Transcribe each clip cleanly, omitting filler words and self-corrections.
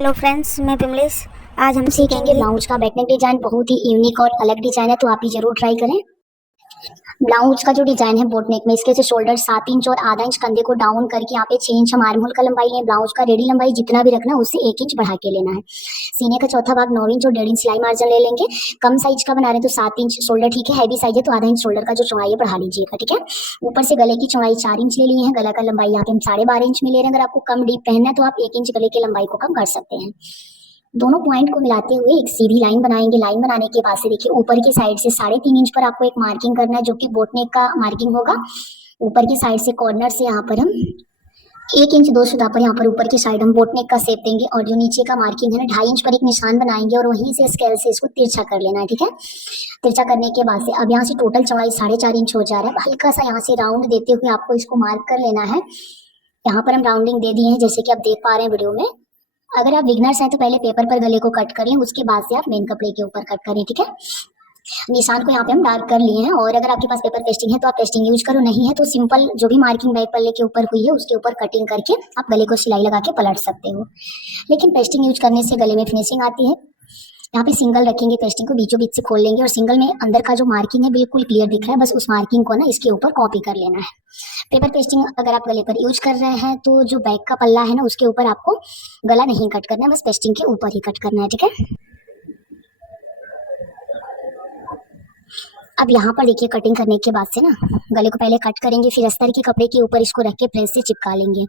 Hello friends, मैं विमलेश। आज हम सीखेंगे सीखेंगे। ब्लाउज का बैकनेक डिजाइन। बहुत ही यूनिक और अलग डिजाइन है, तो आप भी जरूर ट्राई करें। ब्लाउज का जो डिजाइन है बोट नेक में, इसके जो शोल्डर 7 इंच और आधा इंच कंधे को डाउन करके यहाँ पे 6 इंच हम आर्म होल का लंबाई है। ब्लाउज का रेडी लंबाई जितना भी रखना है उससे 1 इंच बढ़ा के लेना है। सीने का चौथा भाग 9 इंच और 1.5 इंच सिलाई मार्जिन ले लेंगे। कम साइज का बना रहे हैं तो 7 इंच शोल्डर ठीक है। हैवी साइज है तो आधा इंच शोल्डर का जो चौड़ाई है बढ़ा लीजिएगा, ठीक है। ऊपर से गले की चौड़ाई 4 इंच ले ली है। गला का लंबाई यहाँ पे हम 12.5 इंच में ले रहे हैं। अगर आपको कम डीप पहनना है तो आप 1 इंच गले की लंबाई को कम कर सकते हैं। दोनों पॉइंट को मिलाते हुए एक सीधी लाइन बनाएंगे। लाइन बनाने के बाद से देखिए ऊपर की साइड से 3.5 इंच पर आपको एक मार्किंग करना है, जो कि बोट नेक का मार्किंग होगा। ऊपर की साइड से कॉर्नर से यहाँ पर हम 1 इंच 2 सुधा पर यहाँ पर ऊपर की साइड हम बोट नेक का शेप देंगे। और जो नीचे का मार्किंग है ना 2.5 इंच पर एक निशान बनाएंगे और वहीं से स्केल से इसको तिरछा कर लेना है, ठीक है। तिरछा करने के बाद से अब यहाँ से टोटल चौड़ाई 4.5 इंच हो जा रहा है। हल्का सा यहाँ से राउंड देते हुए आपको इसको मार्क कर लेना है। यहाँ पर हम राउंडिंग दे दिए हैं, जैसे कि आप देख पा रहे हैं वीडियो में। अगर आप बिगनर्स हैं तो पहले पेपर पर गले को कट कर लें, उसके बाद से आप मेन कपड़े के ऊपर कट करें, ठीक है। निशान को यहाँ पे हम डार्क कर लिए हैं। और अगर आपके पास पेपर पेस्टिंग है तो आप पेस्टिंग यूज करो, नहीं है तो सिंपल जो भी मार्किंग बैक पल्ले के ऊपर हुई है उसके ऊपर कटिंग करके आप गले को सिलाई लगा के पलट सकते हो। लेकिन पेस्टिंग यूज करने से गले में फिनिशिंग आती है। यहाँ पे सिंगल रखेंगे, पेस्टिंग को बीचों बीच से खोल लेंगे और सिंगल में अंदर का जो मार्किंग है बिल्कुल क्लियर दिख रहा है, बस उस मार्किंग को ना इसके ऊपर कॉपी कर लेना है। पेपर पेस्टिंग अगर आप गले पर यूज कर रहे हैं तो जो बैक का पल्ला है ना उसके ऊपर आपको गला नहीं कट करना है, बस पेस्टिंग के ऊपर ही कट करना है, ठीक है। अब यहाँ पर देखिए कटिंग करने के बाद से ना गले को पहले कट करेंगे, फिर अस्तर के कपड़े के ऊपर इसको रख के प्रेस से चिपका लेंगे।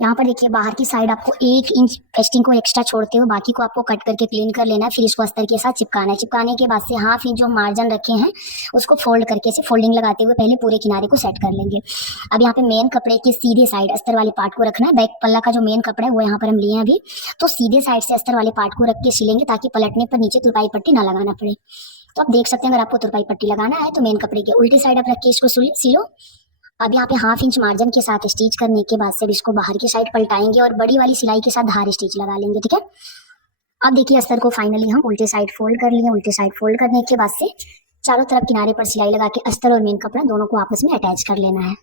यहाँ पर देखिए बाहर की साइड आपको 1 इंच पेस्टिंग को एक्स्ट्रा छोड़ते हुए बाकी को आपको कट करके क्लीन कर लेना है। फिर इसको अस्तर के साथ चिपकाना है। चिपकाने के बाद से हाफ इंच जो मार्जिन रखे हैं उसको फोल्ड करके से फोल्डिंग लगाते हुए पहले पूरे किनारे को सेट कर लेंगे। अब यहाँ पे मेन कपड़े के सीधे साइड अस्तर वाले पार्ट को रखना है। बैक पल्ला का जो मेन कपड़ा है वो यहाँ पर हम लिए हैं अभी, तो सीधे साइड से अस्तर वाले पार्ट को रख के सिलेंगे ताकि पलटने पर नीचे तुरपाई पट्टी ना लगाना पड़े। तो आप देख सकते हैं, अगर आपको तुरपाई पट्टी लगाना है तो मेन कपड़े के उल्टे साइड आप रख के इसको सिलो। अब यहाँ पे हाफ इंच मार्जिन के साथ स्टिच करने के बाद से अब इसको बाहर की साइड पलटाएंगे और बड़ी वाली सिलाई के साथ धार स्टिच लगा लेंगे, ठीक है। अब देखिए अस्तर को फाइनली हम उल्टे साइड फोल्ड कर लिए। उल्टे साइड फोल्ड करने के बाद से चारों तरफ किनारे पर सिलाई लगा के अस्तर और मेन कपड़ा दोनों को आपस में अटैच कर लेना है।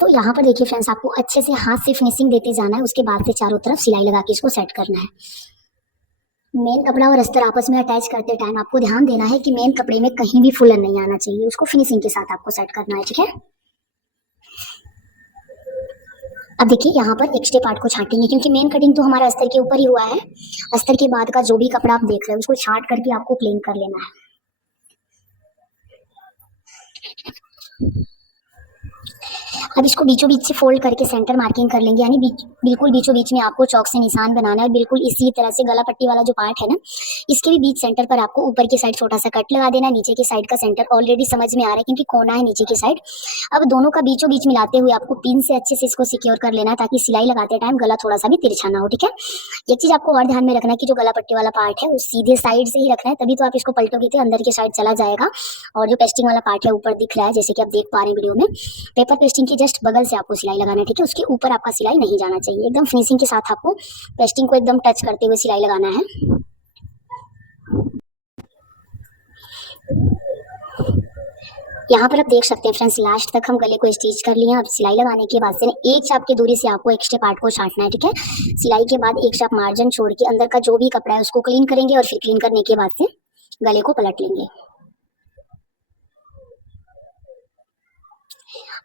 तो यहाँ पर देखिए फ्रेंड्स, आपको अच्छे से हाथ से फिनिशिंग देते जाना है, उसके बाद से चारों तरफ सिलाई लगा के इसको सेट करना है। मेन कपड़ा और अस्तर आपस में अटैच करते टाइम आपको ध्यान देना है कि मेन कपड़े में कहीं भी फुलन नहीं आना चाहिए, उसको फिनिशिंग के साथ आपको सेट करना है, ठीक है। अब देखिए यहाँ पर एक्स्ट्रा पार्ट को छाटेंगे, क्योंकि मेन कटिंग तो हमारा अस्तर के ऊपर ही हुआ है। अस्तर के बाद का जो भी कपड़ा आप देख रहे हैं उसको छाट करके आपको प्लेन कर लेना है। अब इसको बीचों बीच से फोल्ड करके सेंटर मार्किंग कर लेंगे, यानी बिल्कुल बीचों बीच में आपको चौक से निशान बनाना है। बिल्कुल इसी तरह से गला पट्टी वाला जो पार्ट है ना, इसके भी बीच सेंटर पर आपको ऊपर की साइड छोटा सा कट लगा देना है। नीचे की साइड का सेंटर ऑलरेडी समझ में आ रहा है क्योंकि कोना है नीचे की साइड। अब दोनों का बीचों बीच मिलाते हुए आपको पिन से अच्छे से इसको सिक्योर कर लेना है ताकि सिलाई लगाते टाइम गला थोड़ा सा भी तिरछा ना हो, ठीक है। एक चीज आपको और ध्यान में रखना है कि जो गला पट्टी वाला पार्ट है वो सीधे साइड से ही रखना है, तभी तो आप इसको पलटोगे तो अंदर की साइड चला जाएगा। और जो पेस्टिंग वाला पार्ट है ऊपर दिख रहा है, जैसे कि आप देख पा रहे हैं वीडियो में, पेपर पेस्टिंग के जस्ट बगल से आपको सिलाई लगाना है, ठीक है। उसके ऊपर आपका सिलाई नहीं जाना चाहिए। एकदम फिनिशिंग के साथ आपको पेस्टिंग को एकदम टच करते हुए सिलाई लगाना है। यहाँ पर आप देख सकते हैं फ्रेंड्स, लास्ट तक हम गले को स्टिच कर लिया। अब सिलाई लगाने के बाद से एक चाप की दूरी से आपको एक्स्ट्रा पार्ट को छाटना है, ठीक है। सिलाई के बाद एक चाप मार्जिन छोड़ के अंदर का जो भी कपड़ा है उसको क्लीन करेंगे और फिर क्लीन करने के बाद से गले को पलट लेंगे।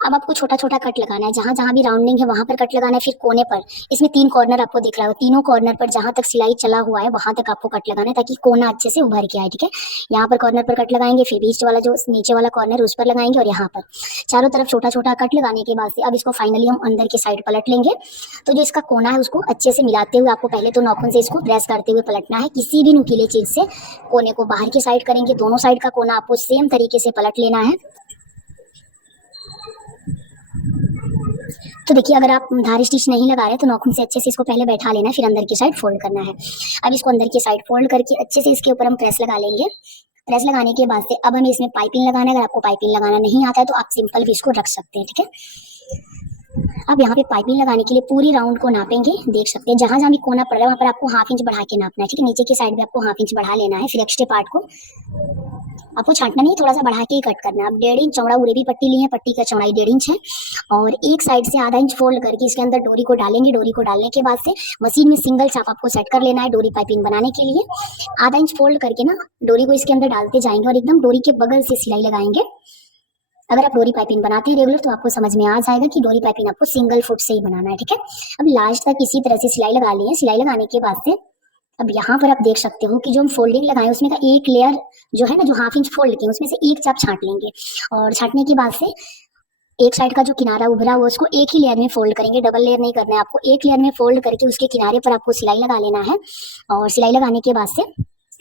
अब आपको छोटा छोटा कट लगाना है, जहां जहां भी राउंडिंग है वहां पर कट लगाना है। फिर कोने पर इसमें 3 कॉर्नर आपको दिख रहा है, तीनों कॉर्नर पर जहां तक सिलाई चला हुआ है वहां तक आपको कट लगाना है ताकि कोना अच्छे से उभर के आए, ठीक है। यहाँ पर कॉर्नर पर कट लगाएंगे, फिर बीच वाला जो नीचे वाला कॉर्नर उस पर लगाएंगे और यहाँ पर चारों तरफ छोटा छोटा कट लगाने के बाद से अब इसको फाइनली हम अंदर की साइड पलट लेंगे। तो जो इसका कोना है उसको अच्छे से मिलाते हुए आपको पहले तो नाखून से इसको प्रेस करते हुए पलटना है। किसी भी नुकीले चीज से कोने को बाहर की साइड करेंगे, दोनों साइड का कोना आपको सेम तरीके से पलट लेना है। तो देखिए, अगर आप धारी स्टिच नहीं लगा रहे तो नाखून से अच्छे से इसको पहले बैठा लेना है, फिर अंदर की साइड फोल्ड करना है। अब इसको अंदर की साइड फोल्ड करके अच्छे से इसके ऊपर हम प्रेस लगा लेंगे। प्रेस लगाने के बाद से अब हमें इसमें पाइपिंग लगाना है। अगर आपको पाइपिंग लगाना नहीं आता है तो आप सिंपल भी इसको रख सकते हैं, ठीक है। अब यहाँ पे पाइपिंग लगाने के लिए पूरी राउंड को नापेंगे। देख सकते हैं जहां जहां भी कोना पड़ रहा है वहां पर आपको हाफ इंच बढ़ा के नापना है, ठीक है। नीचे की साइड भी आपको हाफ इंच बढ़ा लेना है। फिर एक्स्ट्रा पार्ट को आपको छांटना नहीं, थोड़ा सा बढ़ा के ही कट करना है। अब 1.5 इंच चौड़ा उरे भी पट्टी ली है, पट्टी का चौड़ाई 1.5 इंच है। और एक साइड से आधा इंच फोल्ड करके इसके अंदर डोरी को डालेंगे। डोरी को डालने के बाद से मशीन में सिंगल चाप आपको सेट कर लेना है डोरी पाइपिंग बनाने के लिए। आधा इंच फोल्ड करके ना डोरी को इसके अंदर डालते जाएंगे और एकदम डोरी के बगल से सिलाई लगाएंगे। अगर आप डोरी पाइपिंग बनाते हैं रेगुलर तो आपको समझ में आ जाएगा कि डोरी पाइपिंग आपको सिंगल फुट से ही बनाना है, ठीक है। अब लास्ट तक इसी तरह से सिलाई लगा ली है। सिलाई लगाने के बाद से अब यहाँ पर आप देख सकते हो कि जो हम फोल्डिंग लगाए उसमें का एक लेयर जो है ना, जो हाफ इंच फोल्ड किए उसमें से एक चाप छांट लेंगे। और छांटने के बाद से एक साइड का जो किनारा उभरा हुआ उसको एक ही लेयर में फोल्ड करेंगे, डबल लेयर नहीं करना है आपको। एक लेयर में फोल्ड करके उसके किनारे पर आपको सिलाई लगा लेना है। और सिलाई लगाने के बाद से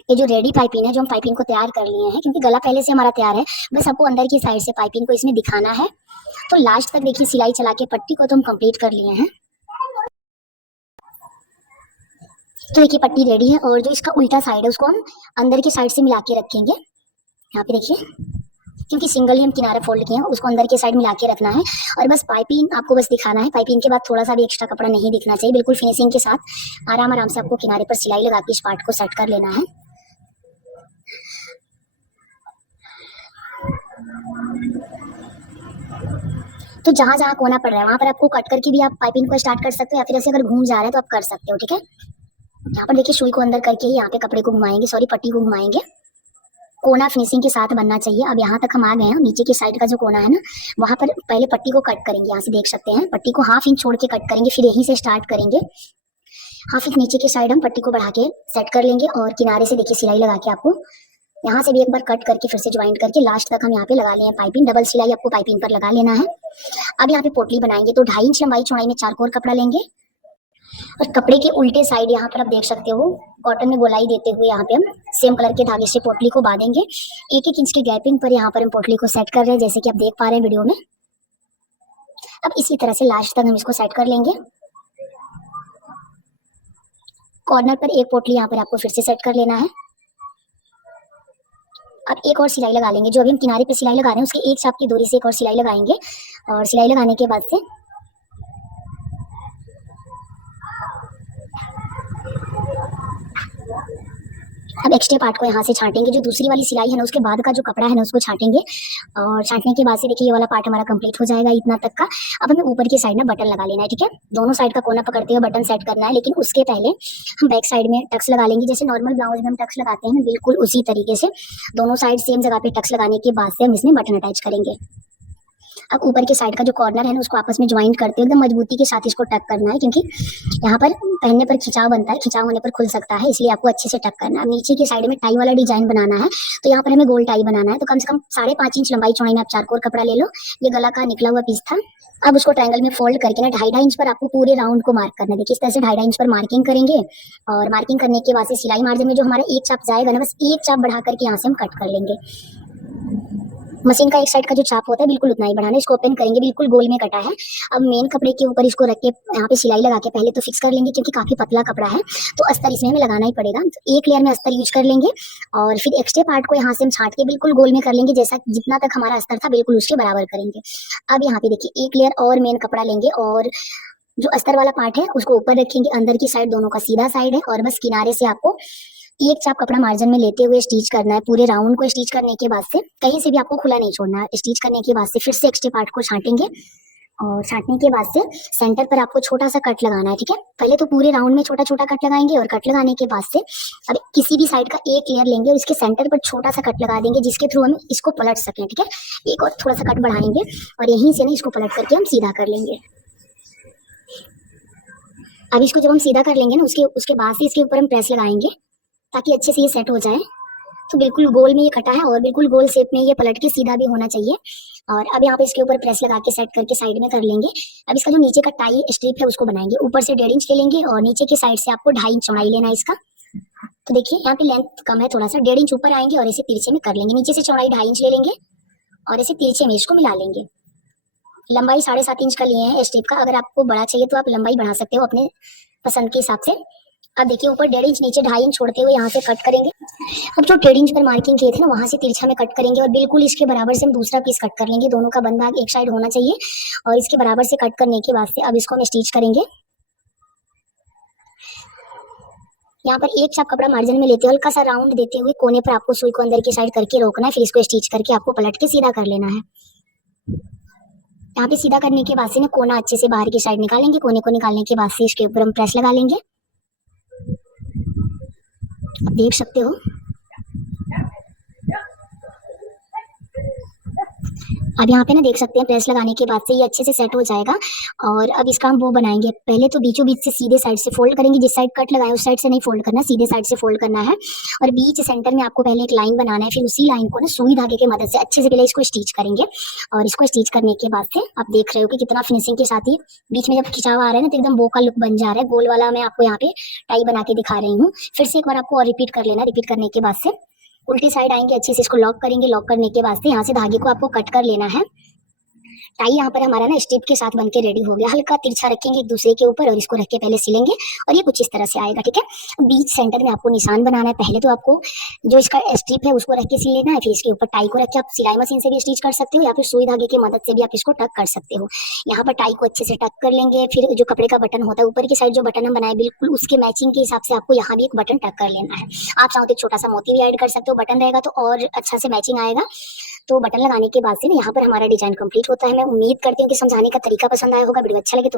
ये जो रेडी पाइपिंग है, जो हम पाइपिंग को तैयार कर लिए हैं, क्योंकि गला पहले से हमारा तैयार है, बस आपको अंदर की साइड से पाइपिंग को इसमें दिखाना है। तो लास्ट तक देखिए सिलाई चला के पट्टी को तो हम कंप्लीट कर लिए हैं। तो देखिए पट्टी रेडी है और जो इसका उल्टा साइड है उसको हम अंदर की साइड से मिला के रखेंगे। यहाँ पे देखिए, क्योंकि सिंगल ही हम किनारे फोल्ड किए हैं, उसको अंदर के साइड मिला के रखना है। और बस पाइपिंग आपको बस दिखाना है। पाइपिंग के बाद थोड़ा सा भी एक्स्ट्रा कपड़ा नहीं दिखना चाहिए। बिल्कुल फिनिशिंग के साथ आराम आराम से आपको किनारे पर सिलाई लगा के इस पार्ट को सेट कर लेना है। तो जहां जहां कोना पड़ रहा है वहां पर आपको कट करके भी आप पाइपिंग को स्टार्ट कर सकते हो, या फिर ऐसे अगर घूम जा रहा है तो आप कर सकते हो, ठीक है। यहाँ पर देखिए सुई को अंदर करके ही यहाँ पे कपड़े को घुमाएंगे, सॉरी पट्टी को घुमाएंगे। कोना फिनिशिंग के साथ बनना चाहिए। अब यहाँ तक हम आ गए हैं। नीचे की साइड का जो कोना है ना, वहां पर पहले पट्टी को कट करेंगे। यहाँ से देख सकते हैं पट्टी को हाफ इंच छोड़ के कट करेंगे, फिर यहीं से स्टार्ट करेंगे। हाफ इंच नीचे की साइड हम पट्टी को बढ़ा के सेट कर लेंगे और किनारे से देखिए सिलाई लगा के आपको यहाँ से भी एक बार कट करके फिर से ज्वाइंट करके लास्ट तक हम यहाँ पे लगा लें पाइपिंग। डबल सिलाई आपको पाइपिंग पर लगा लेना है। अब यहाँ पे पोटली बनाएंगे तो 2.5 इंच लंबाई चौड़ाई में 4 कोर कपड़ा लेंगे और कपड़े के उल्टे साइड यहाँ पर आप देख सकते हो कॉटन में गोलाई देते हुए यहाँ पे हम सेम कलर के धागे से पोटली को बांधेंगे। 1-1 इंच के गैपिंग पर यहाँ पर हम पोटली को सेट कर रहे हैं, जैसे कि आप देख पा रहे हैं वीडियो में। अब इसी तरह से लास्ट तक हम इसको सेट कर लेंगे। कॉर्नर पर एक पोटली यहाँ पर आपको फिर से सेट कर लेना है। अब एक और सिलाई लगा लेंगे। जो अभी हम किनारे पे सिलाई लगा रहे हैं उसके एक चाप की दूरी से एक और सिलाई लगाएंगे। और सिलाई लगाने के बाद से अब एक्स्ट्रा पार्ट को यहाँ से छाटेंगे। जो दूसरी वाली सिलाई है ना उसके बाद का जो कपड़ा है ना उसको छाटेंगे। और छाटने के बाद से देखिए ये वाला पार्ट हमारा कंप्लीट हो जाएगा इतना तक का। अब हमें ऊपर की साइड ना बटन लगा लेना है, ठीक है। दोनों साइड का कोना पकड़ते हुए बटन सेट करना है, लेकिन उसके पहले हम बैक साइड में टक्स लगा लेंगे। जैसे नॉर्मल ब्लाउज में हम टक्स लगाते हैं बिल्कुल उसी तरीके से दोनों साइड सेम जगह पे टक्स लगाने के बाद से हम इसमें बटन अटैच करेंगे। अब ऊपर के साइड का जो कॉर्नर है ना उसको आपस में ज्वाइन करते हुए एकदम मजबूती के साथ इसको टक करना है, क्योंकि यहाँ पर पहनने पर खिंचाव बनता है, खिंचाव होने पर खुल सकता है, इसलिए आपको अच्छे से टक करना है। नीचे की साइड में टाई वाला डिजाइन बनाना है, तो यहाँ पर हमें गोल टाई बनाना है। तो कम से कम 5.5 इंच लंबाई चौड़ाई में आप 4 कोर कपड़ा ले लो। ये गला का निकला हुआ पीस था। अब उसको ट्रायंगल में फोल्ड करके ना 2.5 इंच पर आपको पूरे राउंड को मार्क करना है। देखिए इस तरह से 2.5 इंच पर मार्किंग करेंगे। और मार्किंग करने के बाद से सिलाई मार्जिन में जो हमारा एक चाप जाएगा ना, बस एक चाप बढ़ा करके यहाँ से हम कट कर लेंगे। मशीन का एक साइड का जो चाप होता है बिल्कुल उतना ही बढ़ाना है। इसको ओपन करेंगे, बिल्कुल गोल में कटा है। अब मेन कपड़े के ऊपर इसको रख के यहाँ पे सिलाई लगा के पहले तो फिक्स कर लेंगे, क्योंकि काफी पतला कपड़ा है तो अस्तर इसमें हमें लगाना ही पड़ेगा। तो एक लेयर में अस्तर यूज कर लेंगे और फिर एक्स्ट्रा पार्ट को यहाँ से हम छाट के बिल्कुल गोल में कर लेंगे, जैसा जितना तक हमारा अस्तर था बिल्कुल उसके बराबर करेंगे। अब यहाँ पे देखिए एक लेयर और मेन कपड़ा लेंगे और जो अस्तर वाला पार्ट है उसको ऊपर रखेंगे। अंदर की साइड दोनों का सीधा साइड है और बस किनारे से आपको एक चाप कपड़ा मार्जिन में लेते हुए स्टिच करना है। पूरे राउंड को स्टिच करने के बाद से कहीं से भी आपको खुला नहीं छोड़ना है। स्टिच करने के बाद से फिर से एक्स्ट्रा पार्ट को छाटेंगे और छाटने के बाद से सेंटर पर आपको छोटा सा कट लगाना है, ठीक है। पहले तो पूरे राउंड में छोटा छोटा कट लगाएंगे और कट लगाने के बाद से अब किसी भी साइड का एक लेयर लेंगे और इसके सेंटर पर छोटा सा कट लगा देंगे, जिसके थ्रू हम इसको पलट सकें, ठीक है। एक और थोड़ा सा कट बढ़ाएंगे और यहीं से ना इसको पलट करके हम सीधा कर लेंगे। अब इसको जब हम सीधा कर लेंगे ना उसके बाद से इसके ऊपर हम प्रेस लगाएंगे ताकि अच्छे से ये सेट हो जाए। तो बिल्कुल गोल में ये कटा है और बिल्कुल गोल शेप में ये पलट के सीधा भी होना चाहिए। और अब यहाँ पे इसके ऊपर प्रेस लगा के सेट करके साइड में कर लेंगे। अब इसका जो नीचे का टाई स्ट्रिप है उसको बनाएंगे। ऊपर से 1.5 इंच ले लेंगे और नीचे की साइड से आपको 2.5 इंच चौड़ाई लेना है इसका। तो देखिए यहाँ पे लेंथ कम है थोड़ा सा, 1.5 इंच ऊपर आएंगे और इसे तिरछे में कर लेंगे। नीचे से चौड़ाई 2.5 इंच ले लेंगे और इसे तिरछे में इसको मिला लेंगे। लंबाई 7.5 इंच का लिए हैं स्ट्रिप का। अगर आपको बड़ा चाहिए तो आप लंबाई बढ़ा सकते हो अपने पसंद के हिसाब से। अब देखिए ऊपर 1.5 इंच, नीचे 2.5 इंच छोड़ते हुए यहाँ से कट करेंगे। अब जो 1.5 इंच पर मार्किंग किए थे ना, वहां से तिरछा में कट करेंगे और बिल्कुल इसके बराबर से हम दूसरा पीस कट कर लेंगे। दोनों का बंद भाग एक साइड होना चाहिए और इसके बराबर से कट करने के बाद से अब इसको हम स्टिच करेंगे। यहाँ पर एक चाप कपड़ा मार्जिन में लेते हुए हल्का सा राउंड देते हुए कोने पर आपको सुई को अंदर की साइड करके रोकना है, फिर इसको स्टिच करके आपको पलट के सीधा कर लेना है। यहाँ पे सीधा करने के बाद से ना कोना अच्छे से बाहर की साइड निकालेंगे। कोने को निकालने के बाद से इसके ऊपर हम प्रेस लगा लेंगे। आप देख सकते हो अब यहाँ पे ना देख सकते हैं प्रेस लगाने के बाद से ये अच्छे से सेट हो जाएगा। और अब इसका हम वो बनाएंगे। पहले तो बीचों बीच से सीधे साइड से फोल्ड करेंगे, जिस साइड कट लगाए उस साइड से नहीं फोल्ड करना, सीधे साइड से फोल्ड करना है। और बीच सेंटर में आपको पहले एक लाइन बनाना है, फिर उसी लाइन को ना सुई धागे की मदद से अच्छे से पहले इसको स्टिच करेंगे। और इसको स्टिच करने के बाद से आप देख रहे हो कि कितना फिनिशिंग के साथ ही बीच में जब खिंचाव आ रहा है ना तो एकदम बो का लुक बन जा रहा है। गोल वाला मैं आपको यहाँ पे टाई बना के दिखा रही हूँ। फिर से एक बार आपको और रिपीट कर लेना। रिपीट करने के बाद से उल्टी साइड आएंगे, अच्छे से इसको लॉक करेंगे। लॉक करने के बाद से यहाँ से धागे को आपको कट कर लेना है। टाई यहाँ पर हमारा ना स्ट्रिप के साथ बनके रेडी हो गया। हल्का तिरछा रखेंगे एक दूसरे के ऊपर और इसको रख के पहले सिलेंगे और ये कुछ इस तरह से आएगा। ठीक है, बीच सेंटर में आपको निशान बनाना है। पहले तो आपको जो इसका स्ट्रिप है उसको रख के सिल लेना है, फिर इसके ऊपर टाई को रख के आप सिलाई मशीन से भी स्टिच कर सकते हो या फिर सुई धागे की मदद से भी आप इसको टक कर सकते हो। यहाँ पर टाई को अच्छे से टक कर लेंगे। फिर जो कपड़े का बटन होता है ऊपर की साइड जो बटन हम बनाए बिल्कुल उसके मैचिंग के हिसाब से आपको यहाँ भी एक बटन टक कर लेना है। आप चाहो तो एक छोटा सा मोती भी ऐड कर सकते हो, बटन रहेगा तो और अच्छा से मैचिंग आएगा। तो बटन लगाने के बाद से ना यहाँ पर हमारा डिजाइन कंप्लीट होता है। मैं उम्मीद करती हूँ कि समझाने का तरीका पसंद आया होगा। वीडियो अच्छा लगे तो